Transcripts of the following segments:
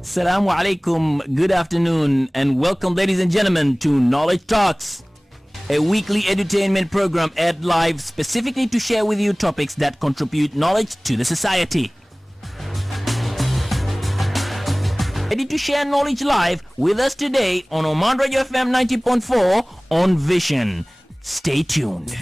Assalamu alaikum, good afternoon, and welcome, ladies and gentlemen, to Knowledge Talks, a weekly edutainment program aired live specifically to share with you topics that contribute knowledge to the society. Ready to share knowledge live with us today on Oman Radio FM 90.4 on Vision. Stay tuned.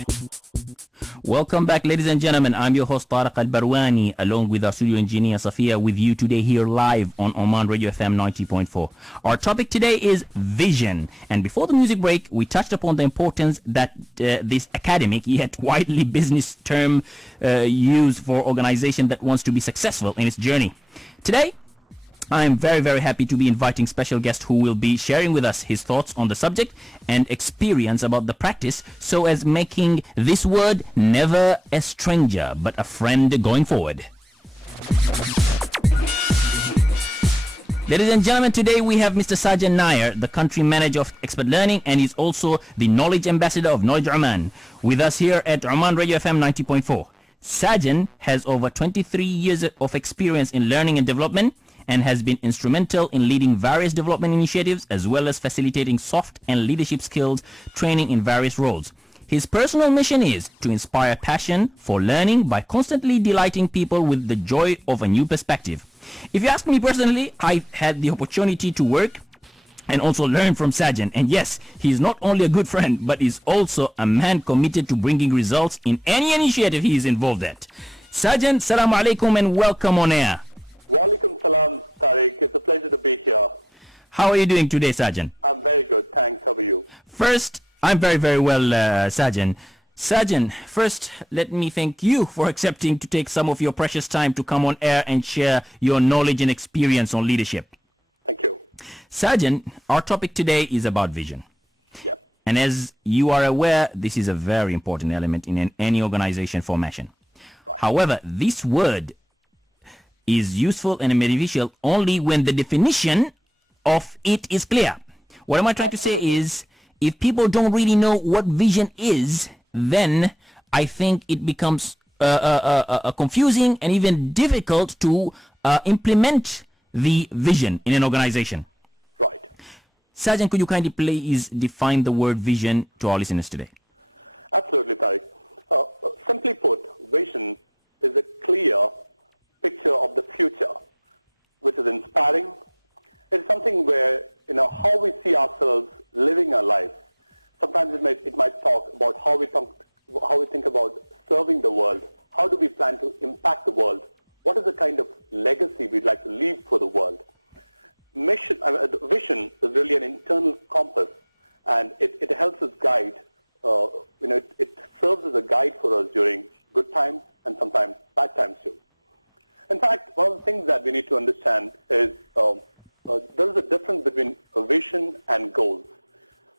Welcome back, ladies and gentlemen. I'm your host Tariq Al Barwani, along with our studio engineer Safia, with you today here live on Oman Radio FM 90.4. Our topic today is vision. And before the music break, we touched upon the importance that this academic yet widely business term used for organization that wants to be successful in its journey. Today, I am very, very happy to be inviting special guest who will be sharing with us his thoughts on the subject and experience about the practice, so as making this word never a stranger but a friend going forward. Ladies and gentlemen, today we have Mr. Sajan Nair, the country manager of Xpertlearning, and he's also the knowledge ambassador of Knowledge Oman, with us here at Oman Radio FM 90.4. Sajan has over 23 years of experience in learning and development, and has been instrumental in leading various development initiatives as well as facilitating soft and leadership skills training in various roles. His personal mission is to inspire passion for learning by constantly delighting people with the joy of a new perspective. If you ask me personally, I've had the opportunity to work and also learn from Sajan. And yes, he's not only a good friend, but is also a man committed to bringing results in any initiative he is involved at. Sajan, salaam alaikum and welcome on air. Walaikum salam, Tariq. It's a pleasure to be here. How are you doing today, Sajan? I'm very good, thanks. How are you? First, I'm very, very well, Sajan. Sajan, first, let me thank you for accepting to take some of your precious time to come on air and share your knowledge and experience on leadership. Thank you. Sajan, our topic today is about vision. Yep. And as you are aware, this is a very important element in any organization formation. Right. However, this word is useful and beneficial only when the definition of it is clear. What am I trying to say is, if people don't really know what vision is, then I think it becomes confusing and even difficult to implement the vision in an organization. Right. Sajan, could you kindly please define the word vision to our listeners today? Absolutely, Tariq. Simply put, vision is a clear picture of the future, which is inspiring. It's something where, how we see ourselves living our lives. Sometimes it might talk about how we think about serving the world. How do we plan to impact the world? What is the kind of legacy we'd like to leave for the world? Vision is really an internal compass, and it helps us guide. It serves as a guide for us during good times and sometimes bad times too. In fact, one of the things that we need to understand is there is a difference between a vision and goals.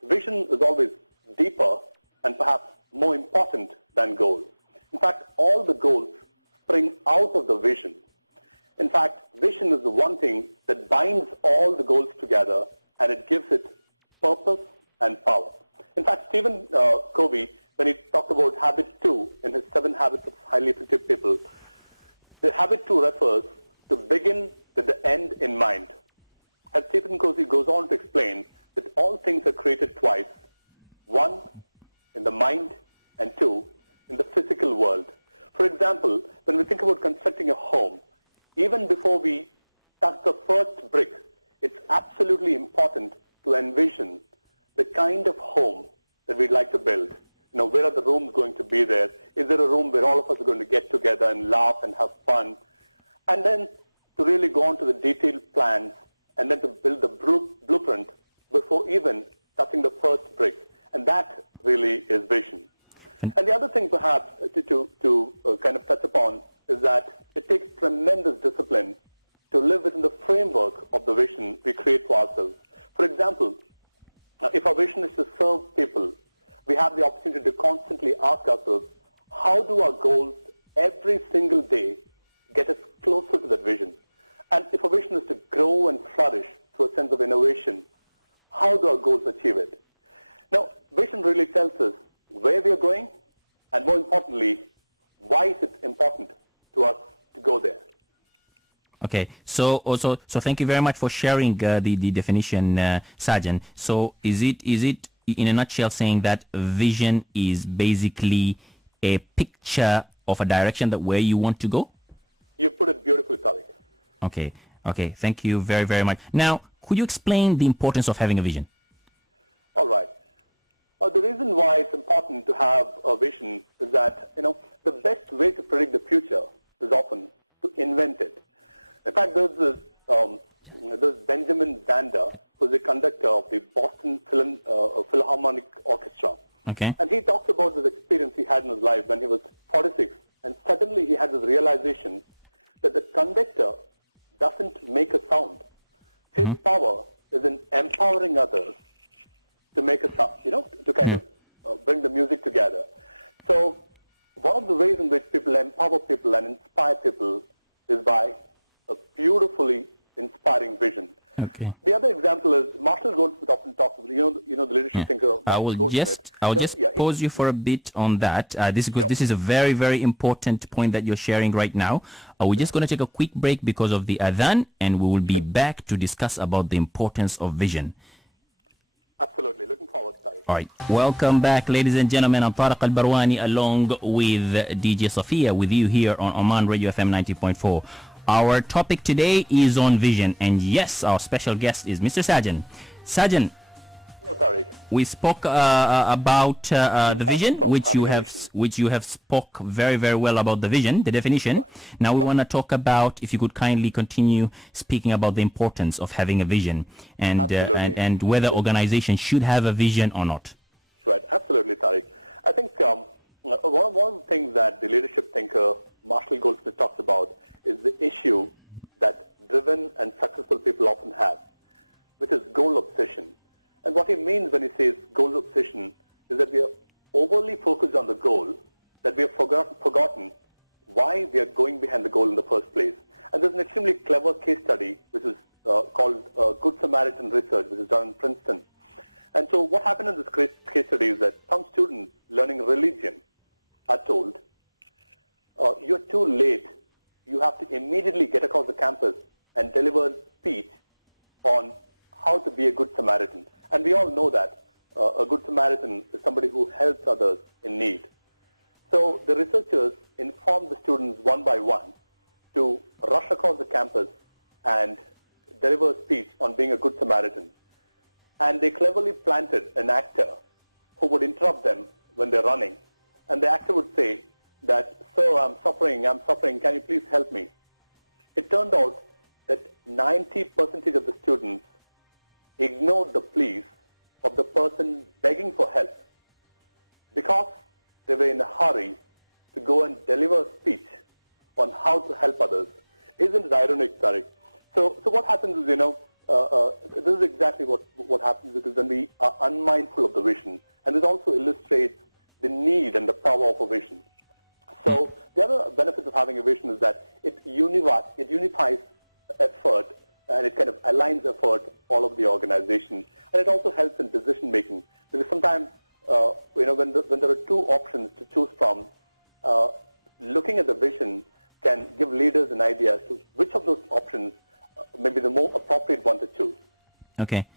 Vision is always deeper and perhaps more important than goals. In fact, all the goals spring out of the vision. In fact, vision is the one thing that binds all the goals together, and it gives it purpose and power. In fact, Stephen Covey, when he talked about habit 2 in his 7 habits of highly effective people, the habit 2 refers to begin with the end in mind. And Stephen Covey goes on to explain that all things are created twice. 1, in the mind, and 2, in the physical world. For example, when we think about constructing a home, even before we touch the first brick, it's absolutely important to envision the kind of home that we'd like to build. Where are the rooms going to be there? Is there a room where all of us are going to get together and laugh and have fun? And then to really go on to the detailed plans and then to build the blueprint before even touching the first brick. And that really is vision. And the other thing perhaps to kind of touch upon is that it takes tremendous discipline to live within the framework of the vision we create for ourselves. For example, if our vision is to serve people, we have the opportunity to constantly ask ourselves, how do our goals every single day get us closer to that vision? And if our vision is to grow and flourish through a sense of innovation, how do our goals achieve it? Now, vision really tells us where we are going, and more importantly, why is it important to us to go there? Okay, so thank you very much for sharing the definition, Sajan. So is it in a nutshell saying that vision is basically a picture of a direction that where you want to go? You put it beautifully, Tariq. Okay, thank you very, very much. Now, could you explain the importance of having a vision? All right. The reason why it's important to have a vision is that, the best way to predict the future is often to invent it. In fact, there's Benjamin Zander, who's the conductor of the Boston Philharmonic Orchestra. Okay. And he talks about this experience he had in his life when he was 46, and suddenly he had this realization that the conductor doesn't make a sound. His power is in empowering others to make a sound, to kind of bring the music together. So one of the ways in which people empower people and inspire people is by a beautifully inspiring vision. Okay. The other example is Marshall Goldsmith often talks about, the leadership thinker. I will just pause you for a bit on that. This is a very, very important point that you're sharing right now. We're just going to take a quick break because of the adhan, and we will be back to discuss about the importance of vision. Absolutely. Looking forward to it. All right. Welcome back, ladies and gentlemen. I'm Tariq Al Barwani along with DJ Sophia with you here on Oman Radio FM 90.4. Our topic today is on vision, and yes, our special guest is Mr. Sajan. Sajan, Hello, Tariq. we spoke about the vision, which you have spoke very, very well about the vision, the definition. Now we want to talk about, if you could kindly continue speaking about the importance of having a vision and whether organizations should have a vision or not. Right, absolutely, Tariq. I think one of the things that the leadership thinker Marshall Goldsmith talks about is the issue that driven and successful people often have, which is goal obsession. And what he means when he says goal obsession is that we are overly focused on the goal, that we have forgotten why we are going behind the goal in the first place. And there's an extremely clever case study, which is called Good Samaritan Research, which is done in Princeton. And so what happened in this case study is that some students learning religion are told, you're too late. You have to immediately get across the campus and deliver a speech on how to be a good Samaritan. And we all know that a good Samaritan is somebody who helps others in need. So the researchers informed the students one by one to rush across the campus and deliver a speech on being a good Samaritan. And they cleverly planted an actor who would interrupt them when they're running. And the actor would say that, sir, I'm suffering, can you please help me? It turned out that 90% of the students ignored the pleas of the person begging for help because they were in a hurry to go and deliver a speech on how to help others. Isn't it ironic, Tariq? So what happens is, this is exactly what happens because when we are unmindful of the vision, and this also illustrates the need and the power of a vision. So the other benefits of having a vision is that it unifies effort and it kind of aligns effort all over the organization, and it also helps in decision making because sometimes when there are two options to choose from, looking at the vision can give leaders an idea as to which of those options may be the more appropriate one to choose. Okay.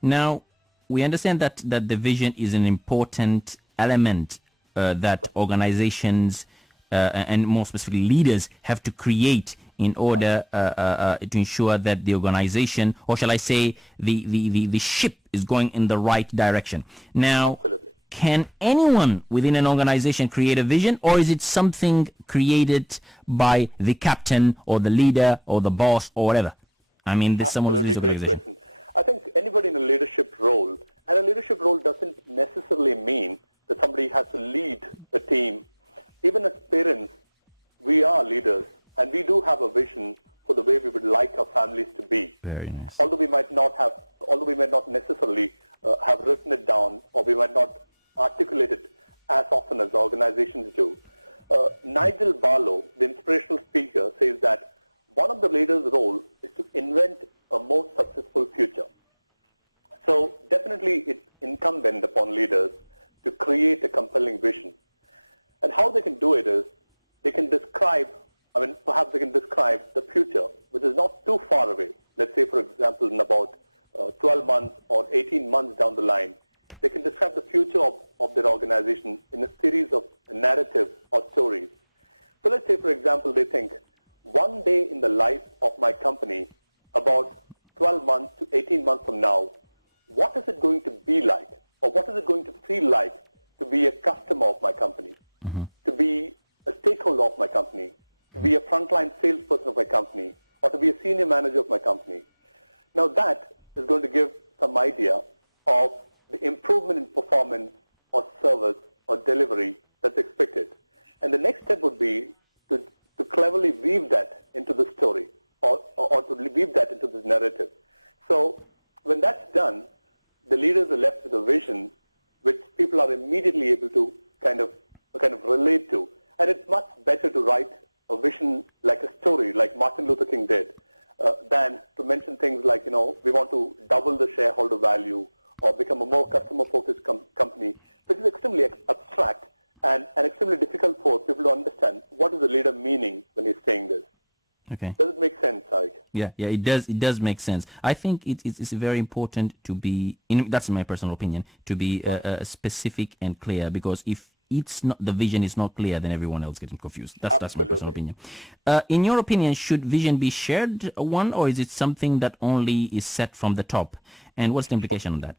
Now we understand that the vision is an important element that organizations and more specifically leaders have to create in order to ensure that the organization, or shall I say, the ship is going in the right direction. Now, Absolutely. Can anyone within an organization create a vision, or is it something created by the captain or the leader or the boss or whatever? I mean, this someone within this organization. Question. I think anybody in a leadership role, and a leadership role doesn't necessarily mean that somebody has to lead the team. Even as parents, we are leaders, and we do have a vision for the way we would like our families to be. Very nice. Although we might not necessarily have written it down, or we might not articulate it as often as organizations do. Nigel Barlow, the inspirational speaker, says that one of the leaders' role is to invent a more successful future. So definitely it's incumbent upon leaders to create a compelling vision. And how they can do it is they can describe perhaps they can describe the future, which is not too far away. Let's say, for example, in about 12 months or 18 months down the line, they can describe the future of their organization in a series of narratives or stories. So let's say, for example, they think, one day in the life of my company, about 12 months to 18 months from now, what is it going to be like? Or what is it going to feel like to be a customer of my company, to be a stakeholder of my company, to be a frontline salesperson of my company, or to be a senior manager of my company? Now that is going to give some idea of the improvement in performance or service or delivery that's expected. And the next step would be to cleverly weave that into the story or to weave that into this narrative. So when that's done, the leaders are left with a vision which people are immediately able to kind of relate to. And it's much better to write a vision like a story, like Martin Luther King did, than to mention things like, we want to double the shareholder value or become a more customer-focused company, which is extremely abstract and extremely difficult for people to understand what is the leader meaning when he's saying this. Okay. Does it make sense, Tariq? Yeah, it does. It does make sense. I think it's very important to be, that's my personal opinion, to be Right. specific and clear, because if it's not, the vision is not clear, then everyone else getting confused. That's my personal opinion. In your opinion, should vision be shared one, or is it something that only is set from the top? And what's the implication on that?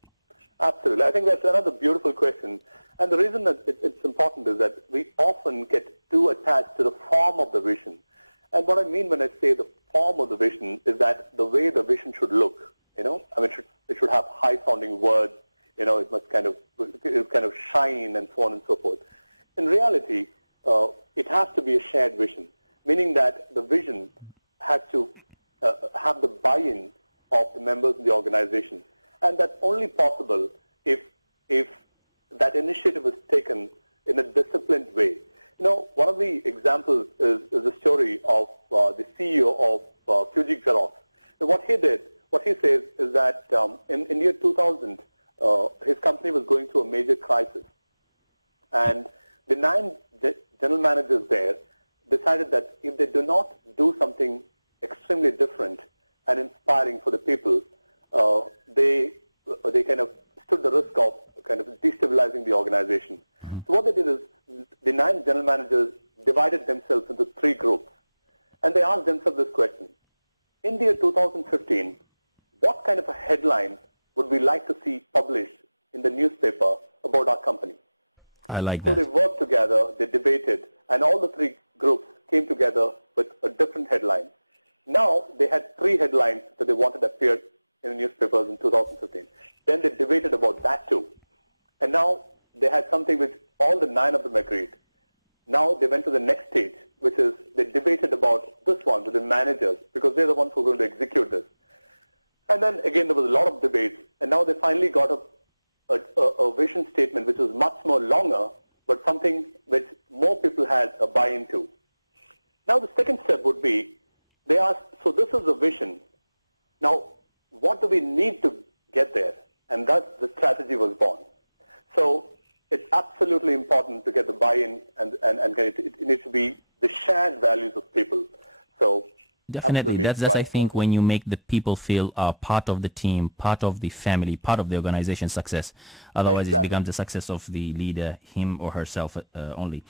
Absolutely. I think that's another beautiful question. And the reason that it's important is that we often get too attached to the form of the vision. And what I mean when I say the form of the vision is that the way the vision should look, it should have high-sounding words, it must kind of shine and so on and so forth. In reality, it has to be a shared vision, meaning that the vision has to have the buy-in of the members in the organization. And that's only possible if that initiative is taken in a disciplined way. One of the examples is the story of the CEO of Fuji Xerox. And what he says is that in year 2000, his company was going through a major crisis. And the 9 general managers there decided that if they do not do something extremely different and inspiring for the people, they kind of stood the risk of kind of destabilizing the organization. So what they did is the 9 general managers divided themselves into 3 groups. And they asked themselves this question: in the year 2015, what kind of a headline would we like to see published in the newspaper about our company? I like So that. they worked together, they debated, and all the 3 groups came together with a different headline. Now they had 3 headlines that they wanted appeared in the newspapers in 2015. Then they debated about that too. And now they had something which all the 9 of them agreed. Now they went to the next stage, which is they debated about this one with the managers, because they're the ones who are going to execute this. And then again, there was a lot of debates, and now they finally got a vision statement which was much more longer, but something which more people had a buy-in to. Now the second step would be, they asked, so this is the vision. Now, what do we need to get there? And thus the strategy was born. So it's absolutely important to get the buy-in, and it needs to be the shared values of people. So Definitely. That's I think, when you make the people feel part of the team, part of the family, part of the organization's success. Otherwise, Exactly. it becomes the success of the leader, him or herself only.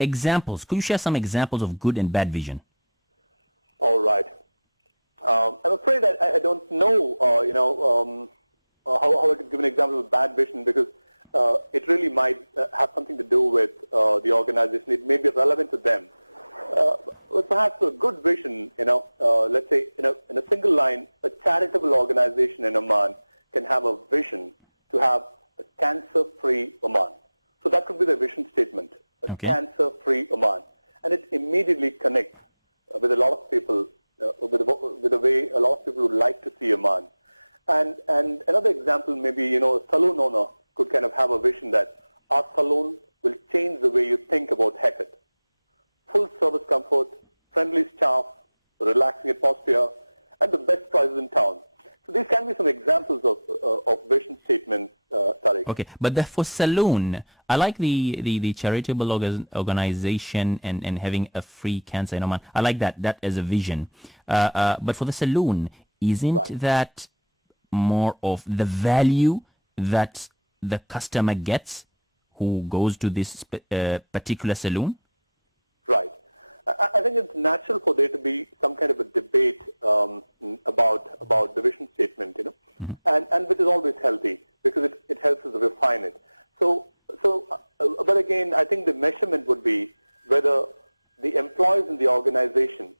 Examples. Could you share some examples of good and bad vision? All right. I'm afraid I don't know, how I could give an example of bad vision, because it really might have something to do with the organization. It may be relevant to them. But perhaps a good vision, let's say in a single line, a charitable organization in Oman can have a vision to have a cancer-free Oman. So that could be the vision statement, a cancer-free Oman. And it immediately connects with a lot of people, with the way a lot of people would like to see Oman. And another example, maybe, a saloon owner could kind of have a vision that our saloon will change the way you think about haircut. Full service comfort, friendly staff, relaxing atmosphere, and the best prices in town. So these can be some examples of vision statements Tariq. Okay, but for saloon, I like the charitable organization and having a free cancer in Oman. I like that as a vision. But for the saloon, isn't Right. that more of the value that the customer gets who goes to this particular saloon? Right. I think it's natural for there to be some kind of a debate about the vision statement, and which is always healthy because it helps us refine it. But again, I think the measurement would be whether the employees in the organization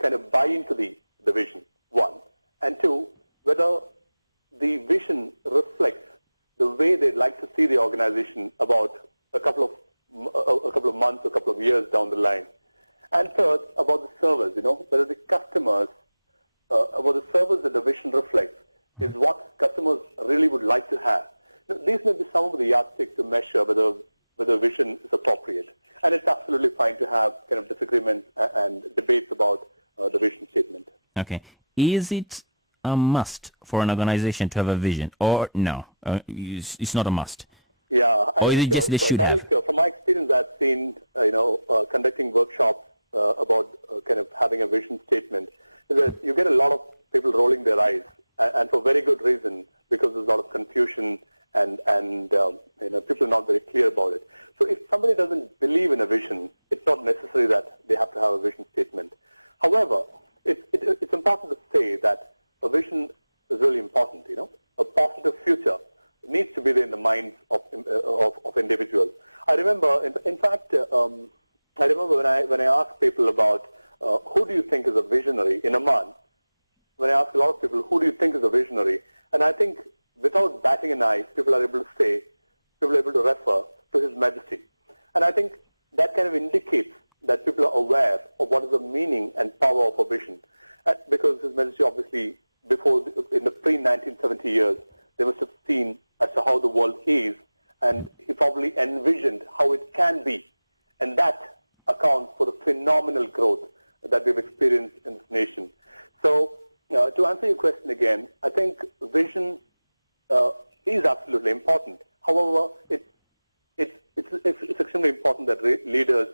kind of buy into the vision, one, and two, whether the vision reflects the way they'd like to see the organization about a couple of months, a couple of years down the line. And third, about the servers, whether the customers, about the servers that the vision reflects is what customers really would like to have. Now, these may be some of the yardsticks to measure whether vision is appropriate. And it's absolutely fine to have kind of disagreements and debates about the vision statement. Okay. Is it a must for an organization to have a vision, or no? It's not a must. Yeah. Or is it just they should have? From my experience, I've seen, conducting workshops about kind of having a vision statement, is that you get a lot of people rolling their eyes, and for very good reason, because there's a lot of confusion and people are not very clear about it. So if somebody doesn't believe in a vision, it's not necessary that they have to have a vision statement. However, it's important to say that a vision is really important. A positive future needs to be there in the minds of individuals. I remember, in fact, I remember when I asked people about who do you think is a visionary in Oman. When I asked a lot of people, who do you think is a visionary? And I think without batting an eye, people are able to refer to His Majesty. And I think that kind of indicates that people are aware of what is the meaning and power of a vision. Because His Majesty obviously, in the pre-1970 years, they must have seen as to how the world is, and he probably envisioned how it can be. And that accounts for the phenomenal growth that we've experienced in this nation. So, to answer your question again, I think vision is absolutely important. However, it's extremely important that leaders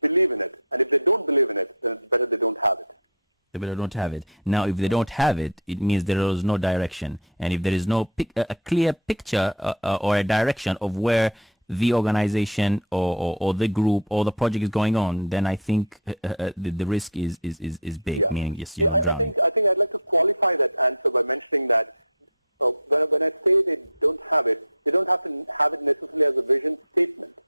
believe in it. And if they don't believe in it, then it's better they don't have it. They better don't have it. Now, if they don't have it, it means there is no direction. And if there is no a clear picture or a direction of where the organization or the group or the project is going on, then I think the risk is big. Yeah. Meaning, yes, you're drowning. I think I'd like to qualify that answer by mentioning that when I say they don't have it, they don't have to have it necessarily as a vision statement,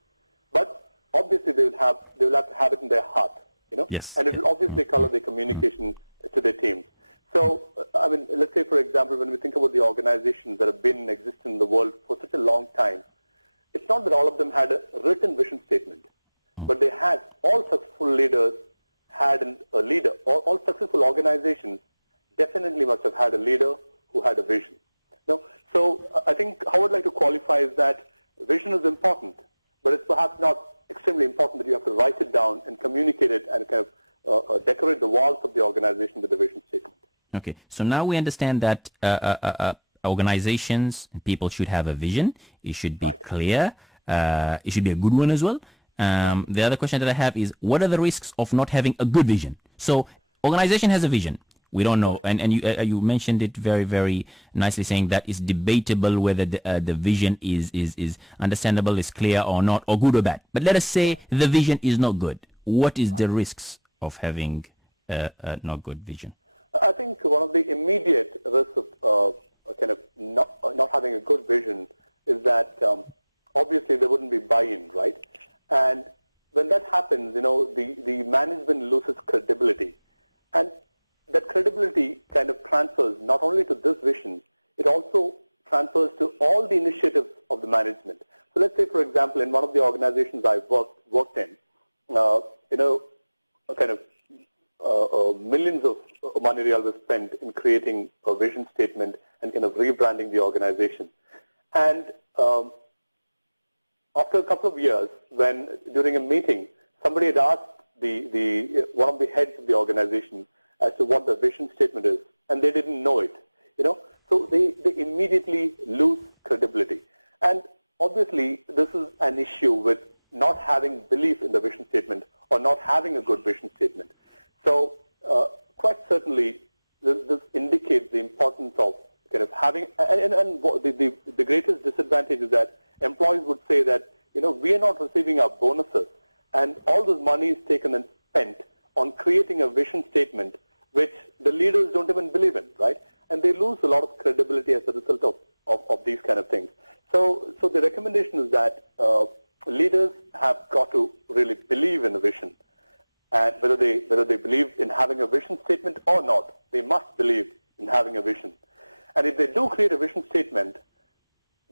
but obviously they will have to have it in their heart. Yes. And it will obviously color their communication to their teams. So, let's say, for example, when we think about the organizations that have been in existence in the world for such a long time, it's not that all of them had a written vision statement, but they had, all successful leaders had a leader. All successful organizations definitely must have had a leader who had a vision. So I think how I'd like to qualify is that vision is important, but it's perhaps not extremely important that you have to write it down and communicate it and kind of decorate the walls of the organization with the vision statement. Okay, so now we understand that organizations and people should have a vision. It should be clear. It should be a good one as well. The other question that I have is, what are the risks of not having a good vision? So organization has a vision. We don't know. Right. And you mentioned it very, very nicely, saying that it's debatable whether the vision is understandable, is clear or not, or good or bad. But let us say the vision is not good. What is the risks of having a not good vision? I think one of the immediate risks of kind of not having a good vision is that obviously there wouldn't be buy-in, right? And when that happens, the management loses credibility. And that credibility kind of transfers not only to this vision, it also transfers to all the initiatives of the management. So let's say, for example, in one of the organizations I've worked in, millions of money was spent in creating a vision statement and kind of rebranding the organization. And after a couple of years, when during a meeting, somebody had asked one of the heads of the organization as to what the vision statement is, and they didn't know it. So they immediately lose credibility. And obviously, this is an issue with not having belief in the vision statement or not having a good vision statement. So quite certainly, this indicates the importance of kind of having, and the greatest disadvantage is that employees would say that, we are not receiving our bonuses, and all this money is taken and spent on creating a vision statement which the leaders don't even believe in, right? And they lose a lot of credibility as a result of these kind of things. So the recommendation is that leaders have got to really believe in the vision, and whether they believe in having a vision statement or not, they must believe in having a vision. And if they do create a vision statement,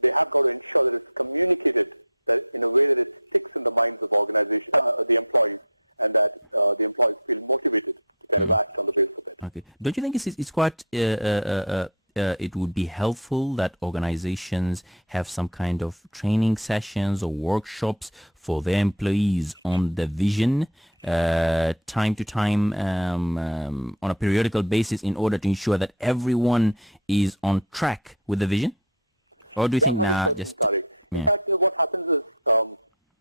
they have got to ensure that it's communicated that in a way that it sticks in the minds of the employees, and that the employees feel motivated to kind of act on the basis of it. Okay. Don't you think it's quite it would be helpful that organizations have some kind of training sessions or workshops for their employees on the vision time to time on a periodical basis in order to ensure that everyone is on track with the vision? Or do you think now just... Tariq. In fact, what happens is,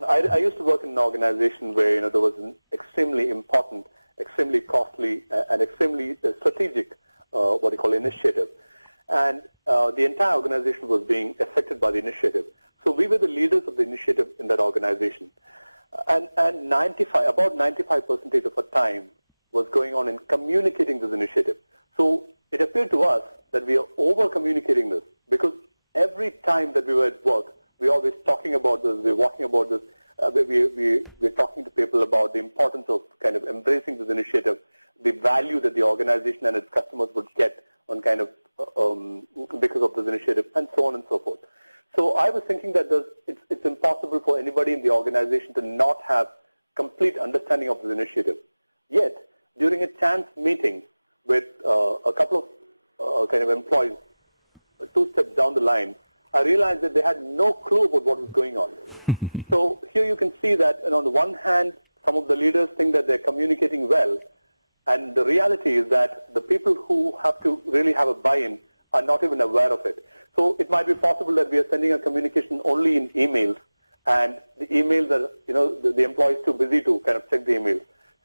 I used to work in an organization where there was an extremely important, extremely costly, and extremely strategic initiative, and the entire organization was being affected by the initiative. So we were the leaders of the initiative in that organization, and about 95% of our time was going on in communicating this initiative. So it appeared to us that we are over communicating this, because every time that we were at work, we're always talking about this, we're walking about this, we're talking to people about the importance of kind of embracing this initiative, the value that the organization and its customers would get on kind of because of this initiative, and so on and so forth. So I was thinking that it's impossible for anybody in the organization to not have complete understanding of this initiative. Yet, during a chance meeting with a couple of kind of employees, 2 steps down the line, I realized that they had no clue about what was going on. So here you can see that, on the one hand, some of the leaders think that they're communicating well, and the reality is that the people who have to really have a buy-in are not even aware of it. So it might be possible that we are sending a communication only in emails, and the emails are, the employee is too busy to kind of check the emails.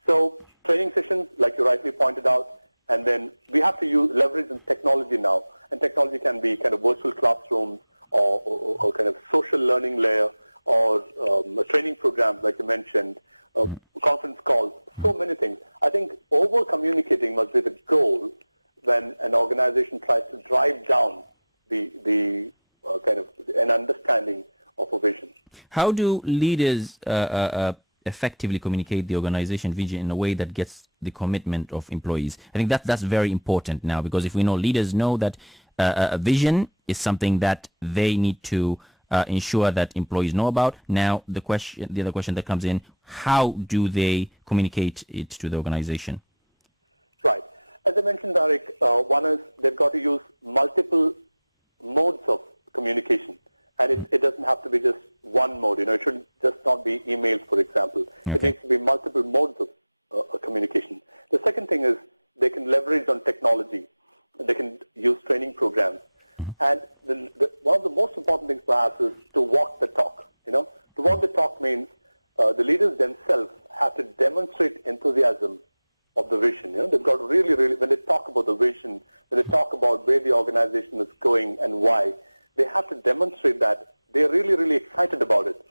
So training sessions, like you rightly pointed out, and then we have to leverage in technology now, and technology can be kind of virtual classrooms, or kind of social learning layer, or training programs like you mentioned, conference calls, so many things. I think over-communicating must be the goal when an organization tries to drive down the kind of an understanding of a vision. How do leaders effectively communicate the organization vision in a way that gets the commitment of employees? I think that's very important now, because if we know, leaders know that a vision is something that they need to ensure that employees know about. Now, the other question that comes in, how do they communicate it to the organization? Right. As I mentioned, Tariq, one is they've got to use multiple modes of communication. And it doesn't have to be just one mode. It should just not be emails, for example. Okay. It needs to be multiple modes of communication. The second thing is they can leverage on technology. They can use training programs. And one of the most important things perhaps is to walk the talk. To walk the talk means the leaders themselves have to demonstrate enthusiasm of the vision. They've got to really, when they talk about the vision, when they talk about where the organization is going and why, they have to demonstrate that they're really, really excited about it.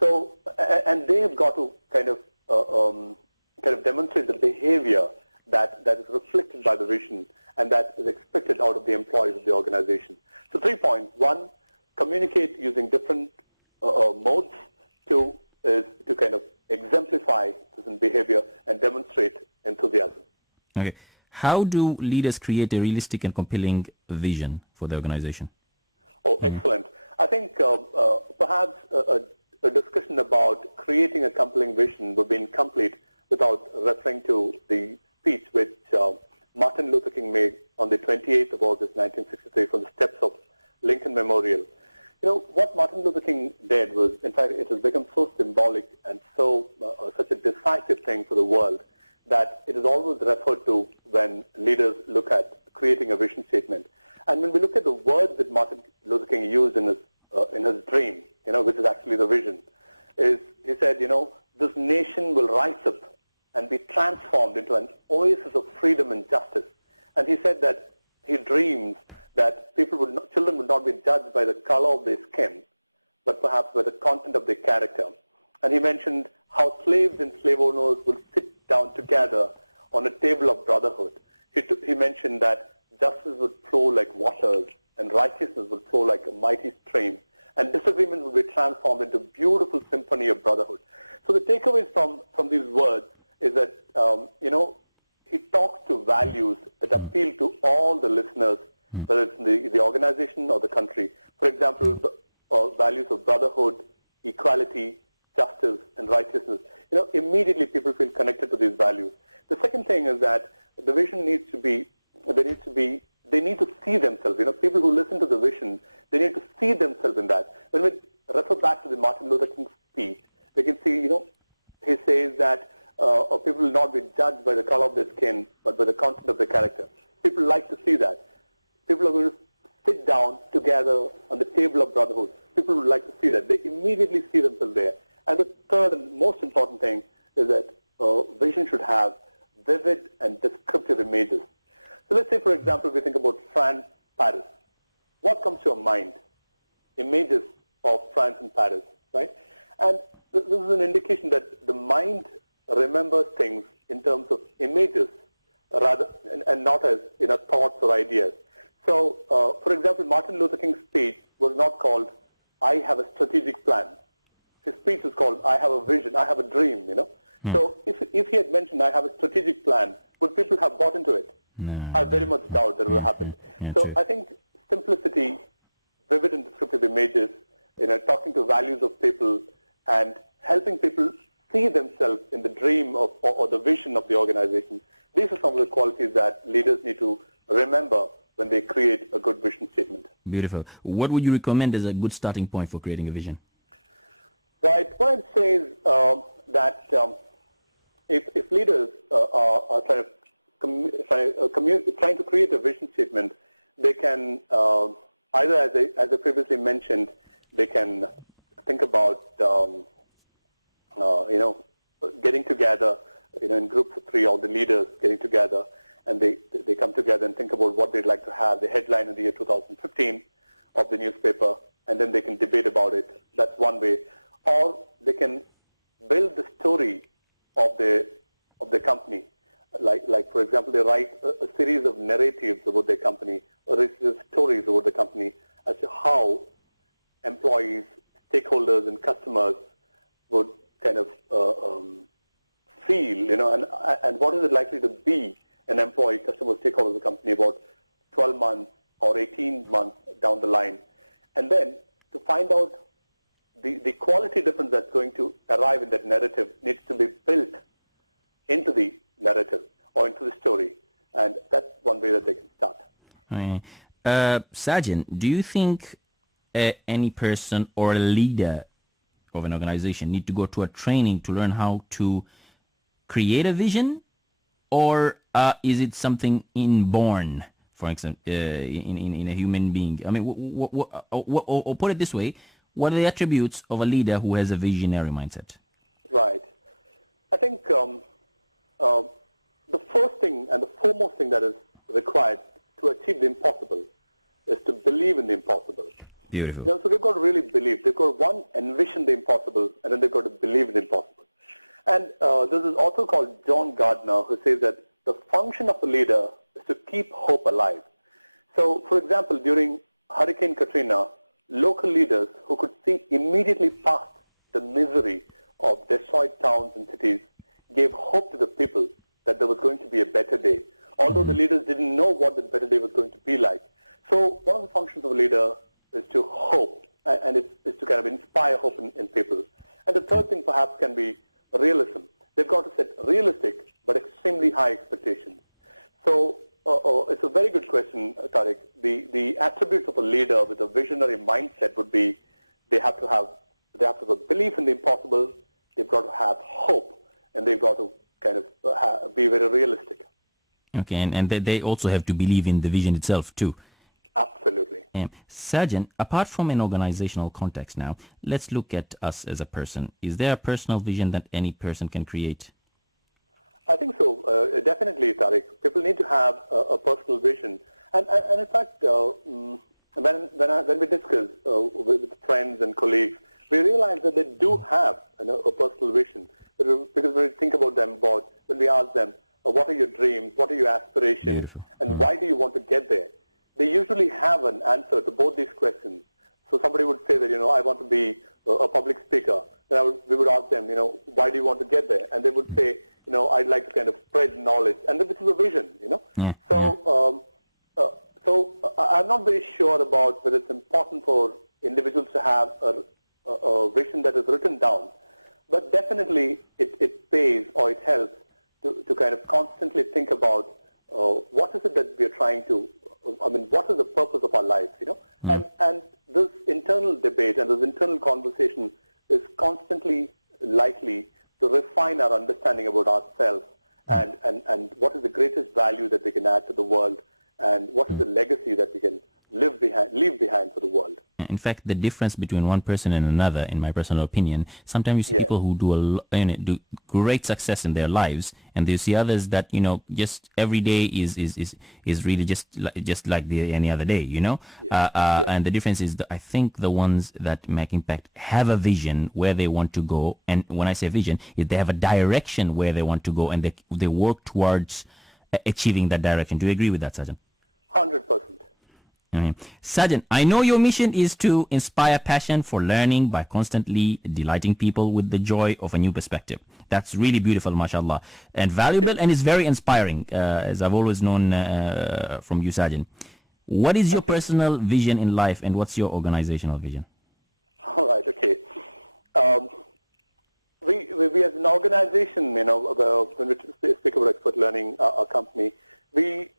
So, and they've got to kind of demonstrate the behavior that is reflected by the vision and that is expected out of the employees of the organization. So 3 points. 1, communicate using different modes. 2 is to kind of exemplify this behavior and demonstrate enthusiasm. Okay. How do leaders create a realistic and compelling vision for the organization? Oh, excellent. I think perhaps a discussion about creating a compelling vision would be incomplete without referring to the speech which Martin Luther King made on the 28th of August 1963 from the steps of Lincoln Memorial. What Martin Luther King did was, in fact, it has become so symbolic and so such a decisive thing for the world that it is always referred to when leaders look at creating a vision statement. And when we look at the words that Martin Luther King used in his dream, which is actually the vision, is he said, this nation will rise up and be transformed into an oasis of freedom and justice. And he said that he dreams that children would not be judged by the color of their skin, but perhaps by the content of their character. And he mentioned how slaves and slave owners will sit down together on a table of brotherhood. He mentioned that justice would flow like waters and righteousness would flow like a mighty stream, and disagreements will be transformed into beautiful symphony of brotherhood. So the takeaways from these words is that, he talks to values that appeal to all the listeners, whether it's in the organization or the country. For example, values of brotherhood, equality, justice, and righteousness. Immediately people feel connected to these values. The second thing is that the vision needs to be, they need to see themselves. People who listen to the vision, they need to see themselves in that. When we refer back to the Martin Luther King speech, they can see, he says that people will not be judged by the color of their skin, but by the content of their character. People like to see that. People are going to sit down together on the table of brotherhood. People would like to see that. They immediately see themselves there. And the third and most important thing is that vision should have vivid and descriptive images. So let's say, for example, we think about France, Paris. What comes to your mind? Images of France and Paris, right? And this is an indication that the mind remembers things in terms of images rather and not as thoughts or ideas. So, for example, Martin Luther King's speech was not called, I have a strategic plan. His speech is called, I have a vision, I have a dream, So if he had mentioned, I have a strategic plan, would people have bought into it? No. I very much doubt that it would have happened. So I think simplicity, vivid and descriptive images, talking to values of people and helping people see themselves in the dream of or the vision of the organization. These are some of the qualities that leaders need to remember when they create a good vision statement. Beautiful. What would you recommend as a good starting point for creating a vision? Right. What I'd say is that if leaders are trying to create a vision statement, they can either, as I previously mentioned, they can think about getting together, in groups of three, all the leaders getting together, and they come together and think about what they'd like to have, the headline of the year 2015 of the newspaper, and then they can debate about it. That's one way. Or they can build the story of the company. Like for example, they write a series of narratives about their company, or a series of stories about the company as to how employees, stakeholders, and customers would kind of feel, and what is it likely to be an employee, customer, stakeholder of the company about 12 months or 18 months down the line. And then to find out the quality difference that's going to arrive in that narrative needs to be built into the narrative or into the story. And that's one way that they can start. Right. Sajan, do you think any person or a leader of an organization need to go to a training to learn how to create a vision? Or is it something inborn, for example, in a human being? I mean, or put it this way, what are the attributes of a leader who has a visionary mindset? Right. I think the first thing and the foremost thing that is required to achieve the impossible is to believe in the impossible. Beautiful. So they've got to really believe. They've got to, envision the impossible, and then they've got to believe in the impossible. And there's an author called John Gardner who says that the function of a leader is to keep hope alive. So, for example, during Hurricane Katrina, local leaders who could see immediately past the misery of destroyed towns and cities gave hope to the people that there was going to be a better day, although the leaders didn't know what the better day was going to be like. So one of the functions of a leader is to hope, and it's to kind of inspire hope in people. And the third thing perhaps can be realism. They've got to set realistic but extremely high expectations. So it's a very good question, Tariq. The attributes of a leader with a visionary mindset would be they have to have a belief in the impossible, they've got to have hope, and they've got to kind of be very realistic. Okay, and they also have to believe in the vision itself too. Absolutely. Sajan, apart from an organizational context now, let's look at us as a person. Is there a personal vision that any person can create? I think so. Definitely, Tariq. People need to have a personal vision. And in fact, when we discuss with friends and colleagues, we realize that they do have a personal vision. Because when we think about them, when we ask them, what are your dreams, what are your aspirations, and why do you want to get there? They usually have an answer to both these questions. So somebody would say that, I want to be a public speaker. Then we would ask them, why do you want to get there? And they would say, I'd like to kind of spread knowledge. And this is a vision, So I'm not very sure about whether it's important for individuals to have a vision that is written down. But definitely it pays or it helps to kind of constantly think about what is it that we are trying to, what is the purpose of our lives, And this internal debate and this internal conversation is constantly likely to refine our understanding about ourselves and what is the greatest value that we can add to the world and what is the legacy that we can leave behind for the world. In fact, the difference between one person and another, in my personal opinion, sometimes you see people who do great success in their lives, and you see others that just every day is really just like any other day, And the difference is I think the ones that make impact have a vision where they want to go, and when I say vision, is they have a direction where they want to go, and they work towards achieving that direction. Do you agree with that, Sajan? 100%. Sajan, I know your mission is to inspire passion for learning by constantly delighting people with the joy of a new perspective. That's really beautiful, mashallah, and valuable, and it's very inspiring, as I've always known from you, Sajan. What is your personal vision in life, and what's your organizational vision? All right, okay. We as an organization, when we speak about Xpertlearning, our company, we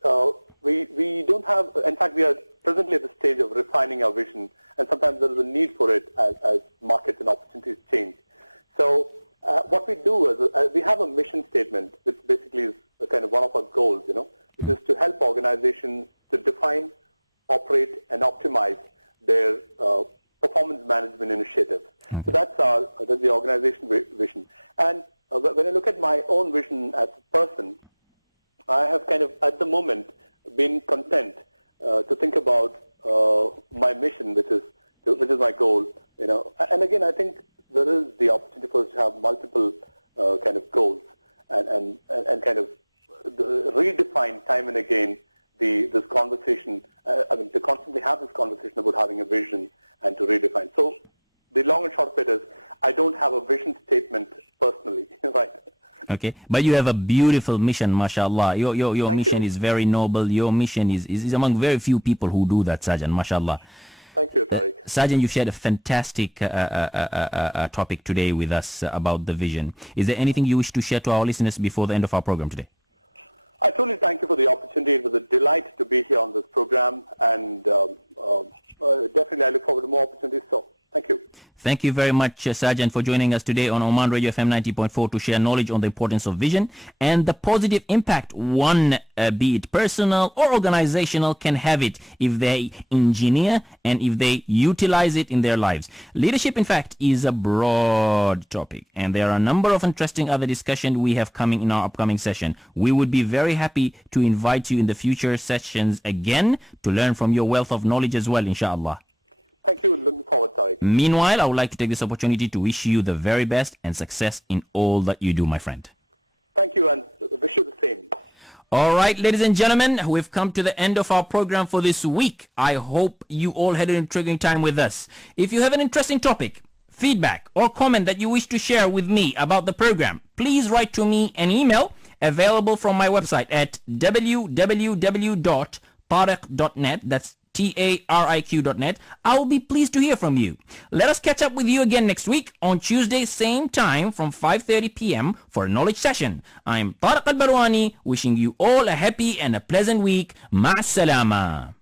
don't have, in fact, we are presently at the stage of refining our vision, and sometimes there is a need for it as markets and opportunities change. So what we do is we have a mission statement, which basically is kind of one of our goals, which is to help organizations to define, operate, and optimize their performance management initiatives. So that's the organization vision. And when I look at my own vision as a person, I have kind of, at the moment, been content to think about my mission, which is my goal, And again, I think there is the opportunity for us to have multiple kind of goals and kind of redefine time and again this conversation. To constantly have this conversation about having a vision and to redefine. So the long and short of it is, I don't have a vision statement personally, right? Okay, but you have a beautiful mission, mashallah. Your mission is very noble. Your mission is among very few people who do that, Sajan, mashallah. Thank you, Tariq. Sajan, you've shared a fantastic topic today with us about the vision. Is there anything you wish to share to our listeners before the end of our program today? I truly thank you for the opportunity. It was a delight to be here on this program, and definitely I look forward to more opportunities. So, thank you. Thank you very much, Sajan, for joining us today on Oman Radio FM 90.4 to share knowledge on the importance of vision and the positive impact one, be it personal or organizational, can have it if they engineer and if they utilize it in their lives. Leadership, in fact, is a broad topic, and there are a number of interesting other discussions we have coming in our upcoming session. We would be very happy to invite you in the future sessions again to learn from your wealth of knowledge as well, inshallah. Thank you. Looking forward, Tariq. Meanwhile, I would like to take this opportunity to wish you the very best and success in all that you do, my friend. Thank you, and wish you the same. All right, ladies and gentlemen, we've come to the end of our program for this week. I hope you all had an intriguing time with us. If you have an interesting topic, feedback, or comment that you wish to share with me about the program, please write to me an email available from my website at www.tariq.net. That's TARIQ.net. I will be pleased to hear from you. Let us catch up with you again next week on Tuesday, same time from 5:30 p.m. for a knowledge session. I'm Tariq Al Barwani, wishing you all a happy and a pleasant week. Ma'as salama.